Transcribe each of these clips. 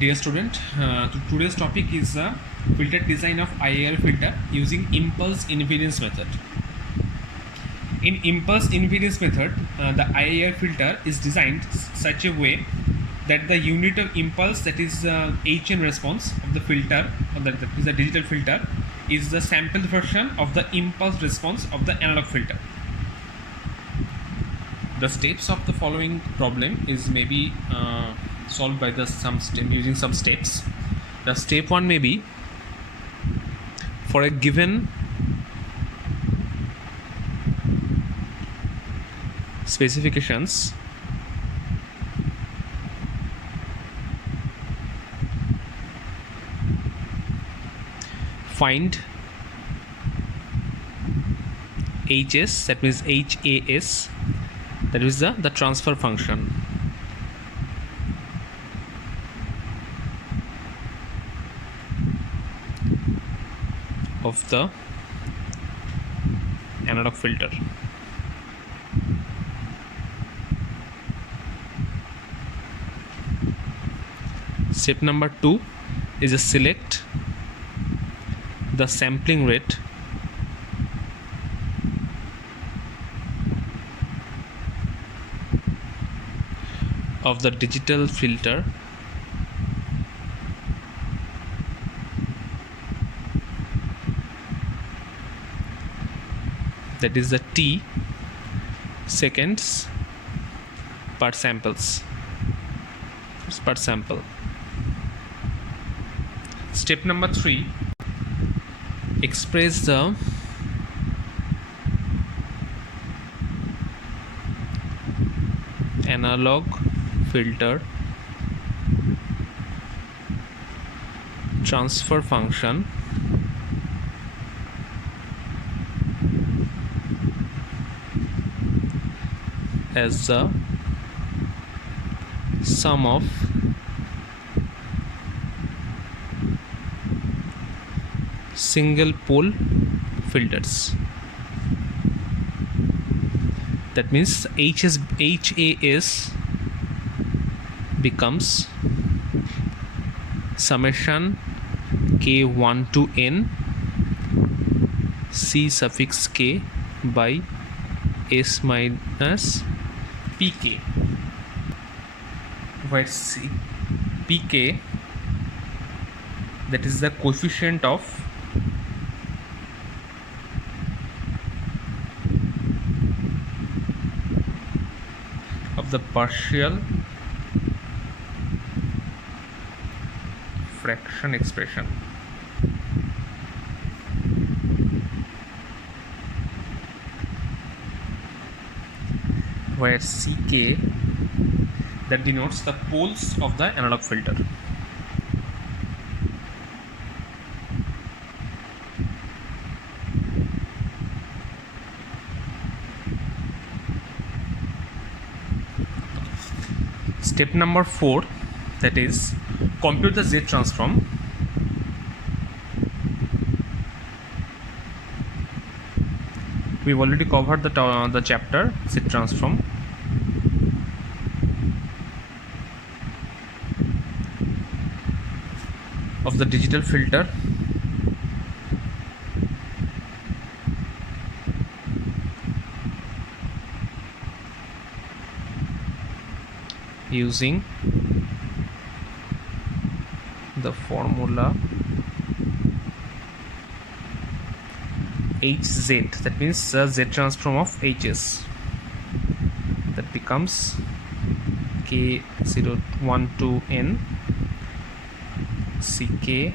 Dear student, today's topic is filter design of IIR filter using impulse impedance method. In impulse impedance method, the IIR filter is designed such a way that the unit of impulse, that is HN response of the filter, or that is the digital filter, is the sampled version of the impulse response of the analog filter. The steps of the following problem is maybe solved by using some steps. The step 1 may be, for a given specifications, find HS, that means HAS, that is the transfer function of the analog filter. Step number 2 is to select the sampling rate of the digital filter that is the T seconds per sample. Step number 3, express the analog filter transfer function as the sum of single pole filters. That means HAS becomes summation k1 to n c suffix k by s minus pk, where pk, that is the coefficient of the partial fraction expression. Where Ck, that denotes the poles of the analog filter. Step number 4, that is compute the Z transform. We've already covered the chapter Z transform. Of the digital filter using the formula Hz, that means the Z transform of Hs, that becomes k01 to n Ck,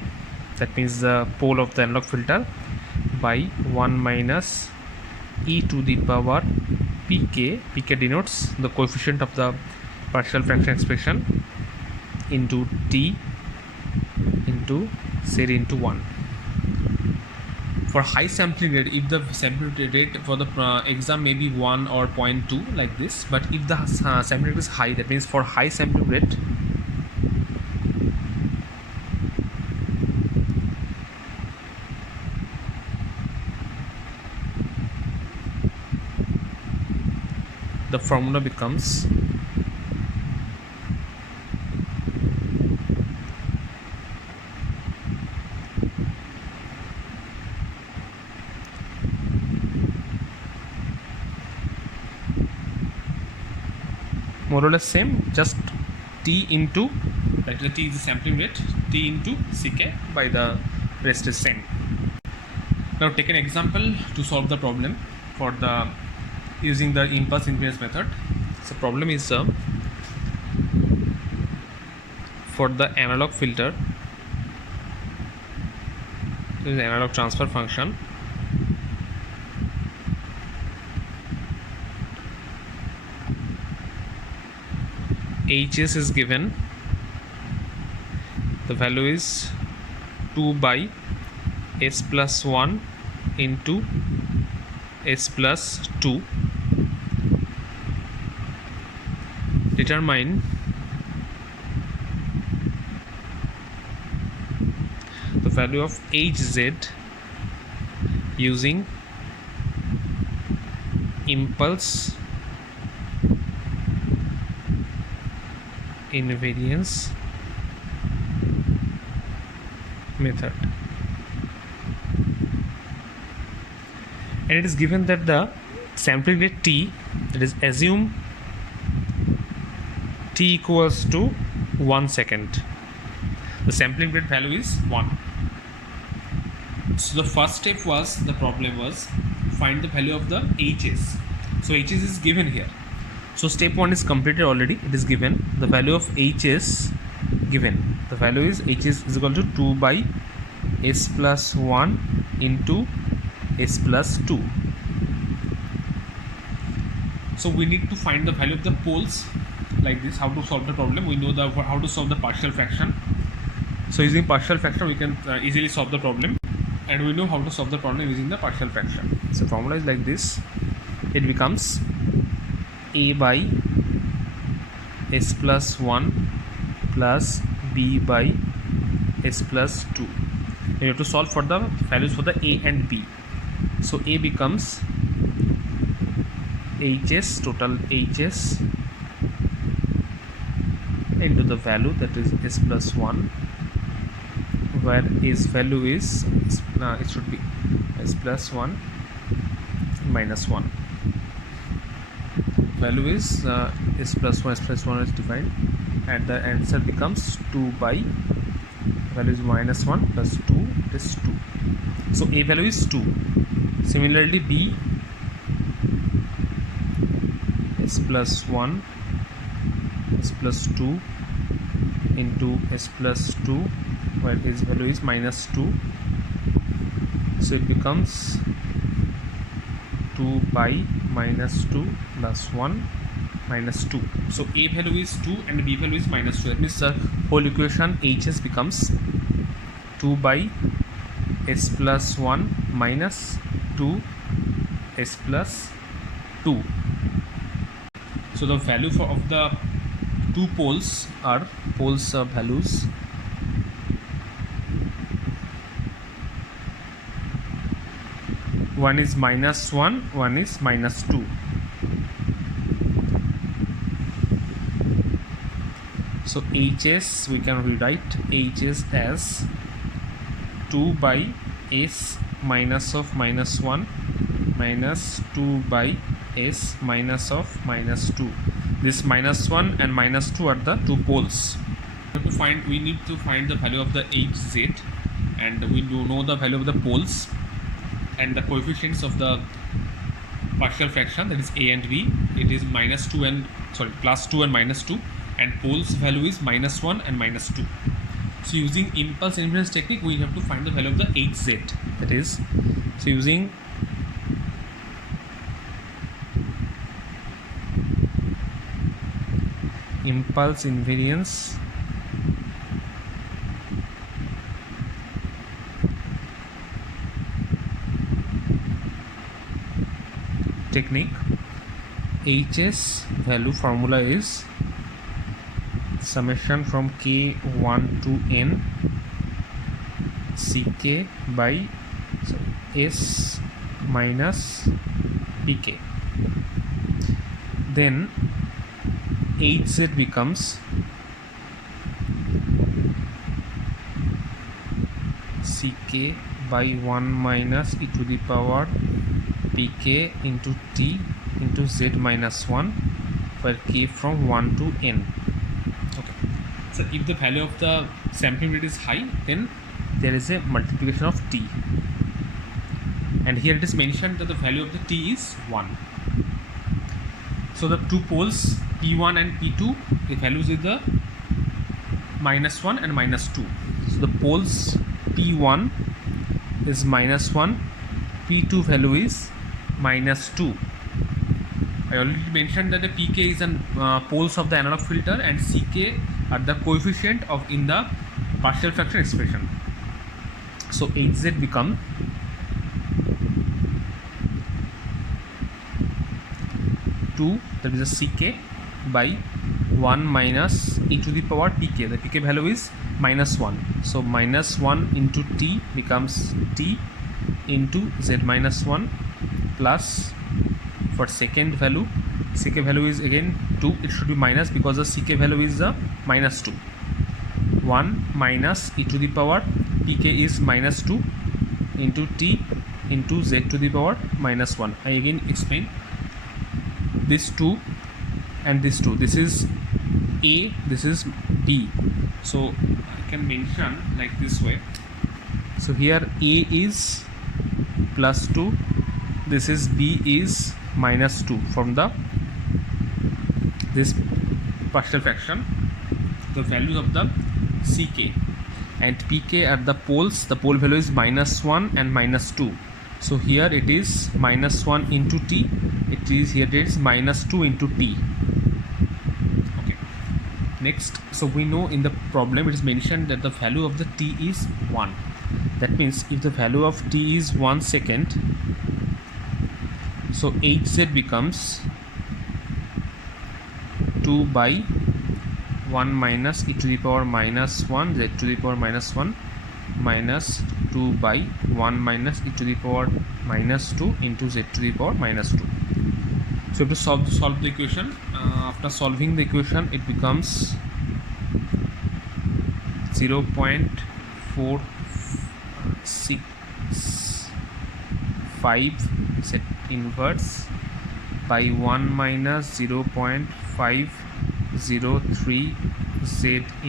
that means the pole of the analog filter, by 1 minus e to the power pk. Pk denotes the coefficient of the partial fraction expression into t into z into 1. For high sampling rate, if the sampling rate for the exam may be 1 or 0.2 like this, but if the sampling rate is high, that means for high sampling rate, the formula becomes more or less same, just t into, like the t is the sampling rate, t into ck by the rest is same. Now take an example to solve the problem for the using the impulse impedance method. So problem is for the analog filter, this is analog transfer function. Hs is given, the value is 2 by s plus 1 into s plus 2. Determine the value of Hz using impulse invariance method, and it is given that the sampling rate t, that is assume t equals to 1 second. The sampling rate value is 1. So the first step was, the problem was find the value of the Hs. So Hs is given here. So step 1 is completed already. It is given the value of Hs given. The value is Hs is equal to 2 by s plus 1 into s plus 2. So we need to find the value of the poles like this. How to solve the problem? We know the how to solve the partial fraction. So using partial fraction we can easily solve the problem, and we know how to solve the problem using the partial fraction. So formula is like this. It becomes a by s plus 1 plus b by s plus 2. You have to solve for the values for the a and b. So a becomes Hs, total Hs into the value, that is s plus 1, where s value is it should be s plus 1 minus 1. Value is s plus 1 is defined, and the answer becomes 2 by, value is minus 1 plus 2, it is 2. So a value is 2. Similarly b, s plus 1 s plus 2 into s plus 2, where its value is minus 2. So it becomes 2 by minus 2 plus 1 minus 2. So a value is 2 and b value is minus 2. That means the whole equation Hs becomes 2 by s plus 1 minus 2 s plus 2. So the value of the two poles are values. One is minus 1, one is minus 2. So Hs, we can rewrite Hs as 2 by s minus of minus 1 minus 2 by s minus of minus 2. This minus 1 and minus 2 are the two poles. We need to find the value of the Hz, and we do know the value of the poles and the coefficients of the partial fraction, that is a and b. It is plus 2 and minus 2, and poles value is minus 1 and minus 2. So using impulse invariance technique we have to find the value of the Hz, that is, so using impulse invariance technique, Hs value formula is summation from k1 to n ck by s minus pk. Then Hz becomes ck by 1 minus e to the power pk into t into z minus 1, where k from 1 to n. Okay, so if the value of the sampling rate is high, then there is a multiplication of t, and here it is mentioned that the value of the t is 1. So the two poles p1 and p2, the values is the -1 and -2. So the poles p1 is -1, p2 value is -2. I already mentioned that the pk is an poles of the analog filter, and ck are the coefficient of in the partial fraction expression. So hz become 2, that is a ck, by 1 minus e to the power pk. The pk value is -1. So -1 into t becomes t into z minus 1 plus, for second value, ck value is again 2. It should be minus because the ck value is the -2. 1 minus e to the power pk is -2 into t into z to the power -1. I again explain this 2 and this 2. This is a, this is b. So I can mention like this way. So here a is +2, this is b is -2 from the this partial fraction, the values of the ck, and pk are the poles. The pole value is -1 and -2. So here it is -1 into t, it is here it is -2 into t. Okay, next, so we know in the problem it is mentioned that the value of the t is 1. That means if the value of t is 1 second, so hz becomes 2 by 1 minus e to the power -1 z to the power -1 minus 2 by 1 minus e to the power -2 into z to the power -2. So you have to solve the equation. After solving the equation, it becomes 0.465 z inverse by 1 minus 0.503 z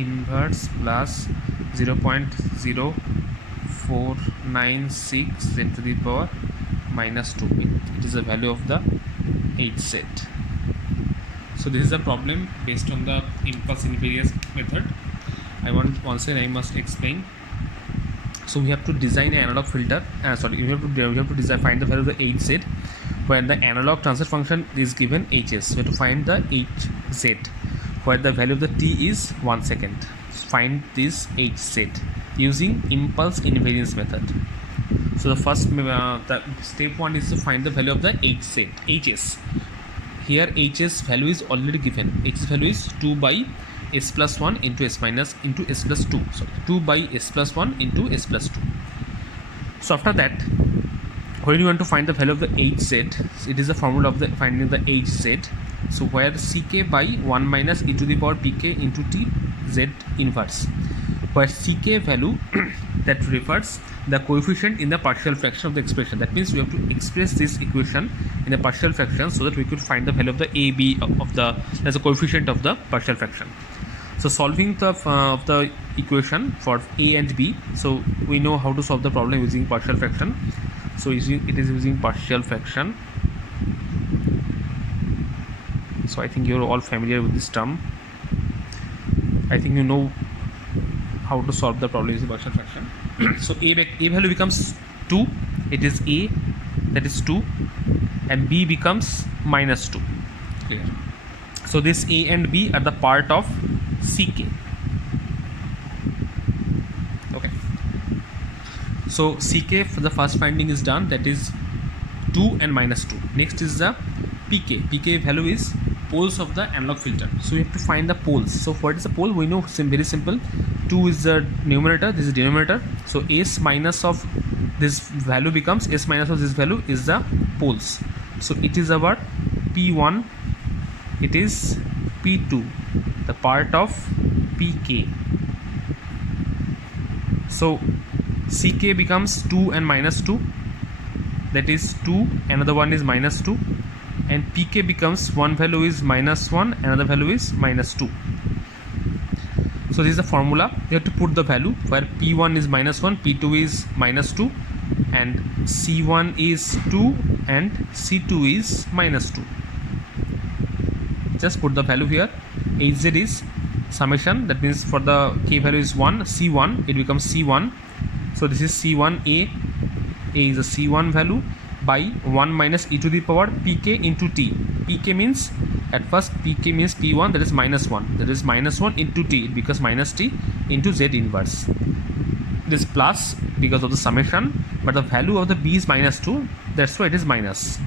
inverse plus 0.0496 z to the power -2. It is the value of the hz. So this is a problem based on the impulse invariance method. I must explain. So we have to design an analog filter. We have to find the value of the hz, where the analog transfer function is given hs. We have to find the hz, where the value of the t is 1 second. Find this hz using impulse invariance method. So the first the step 1 is to find the value of the hs. Here hs value is already given. Hs value is 2 by s plus 1 into s minus into s plus 2. So 2 by s plus 1 into s plus 2. So after that, when you want to find the value of the hz, it is the formula of the finding the hz. So where ck by 1 minus e to the power pk into t z inverse, where ck value that refers the coefficient in the partial fraction of the expression. That means we have to express this equation in a partial fraction so that we could find the value of the a b of the as a coefficient of the partial fraction. So solving the of the equation for a and b, so we know how to solve the problem using partial fraction. So it is using partial fraction. So I think you're all familiar with this term. I think you know how to solve the problem using partial fraction. So a value becomes 2, it is a, that is 2, and b becomes -2. Clear? So this a and b are the part of ck. Okay, so ck for the first finding is done, that is 2 and -2. Next is the pk value is poles of the analog filter. So we have to find the poles. So what is the pole? We know very simple. 2 is the numerator, this is denominator. So s minus of this value becomes s minus of this value is the poles. So it is our p1, it is p2, the part of pk. So ck becomes 2 and -2, that is 2, another one is -2, and pk becomes one value is -1, another value is -2. So this is the formula. You have to put the value where p1 is -1, p2 is -2, and c1 is 2 and c2 is -2. Just put the value here. Hz is summation, that means for the k value is 1, c1, it becomes c1. So this is c1a. A is a c1 value by 1 minus e to the power pk into t. Pk means, at first pk means p1, that is -1, that is -1 into t, it becomes minus t into z inverse. It is plus because of the summation, but the value of the b is -2, that's why it is minus.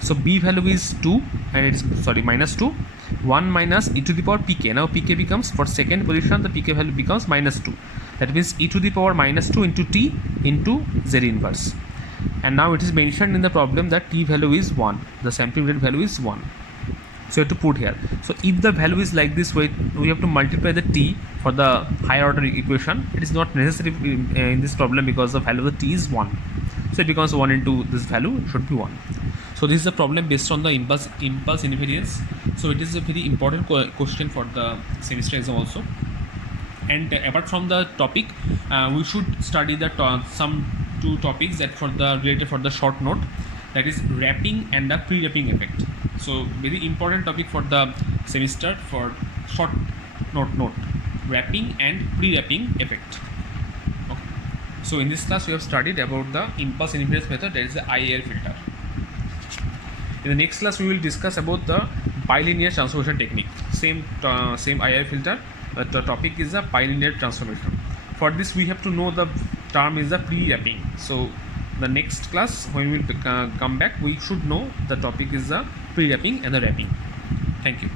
So b value is 2 and it is -2, 1 minus e to the power pk. Now pk becomes, for second position the pk value becomes -2, that means e to the power -2 into t into z inverse. And now it is mentioned in the problem that t value is 1, the sampling rate value is 1. So you have to put here. So if the value is like this way, we have to multiply the t for the higher order equation. It is not necessary in this problem because the value of the t is 1. So it becomes 1 into this value, it should be 1. So this is a problem based on the impulse invariance. So it is a very important question for the semester exam also. And apart from the topic, we should study the some two topics that for the related for the short note, that is wrapping and the pre-wrapping effect. So very important topic for the semester for short note, wrapping and pre-wrapping effect. Okay. So in this class we have studied about the impulse invariance method, that is the IIR filter. In the next class we will discuss about the bilinear transformation technique. Same IIR filter. The topic is the bilinear transformation. For this we have to know the term is the pre-wrapping. So the next class when we will come back, we should know the topic is the pre-wrapping and the wrapping. Thank you.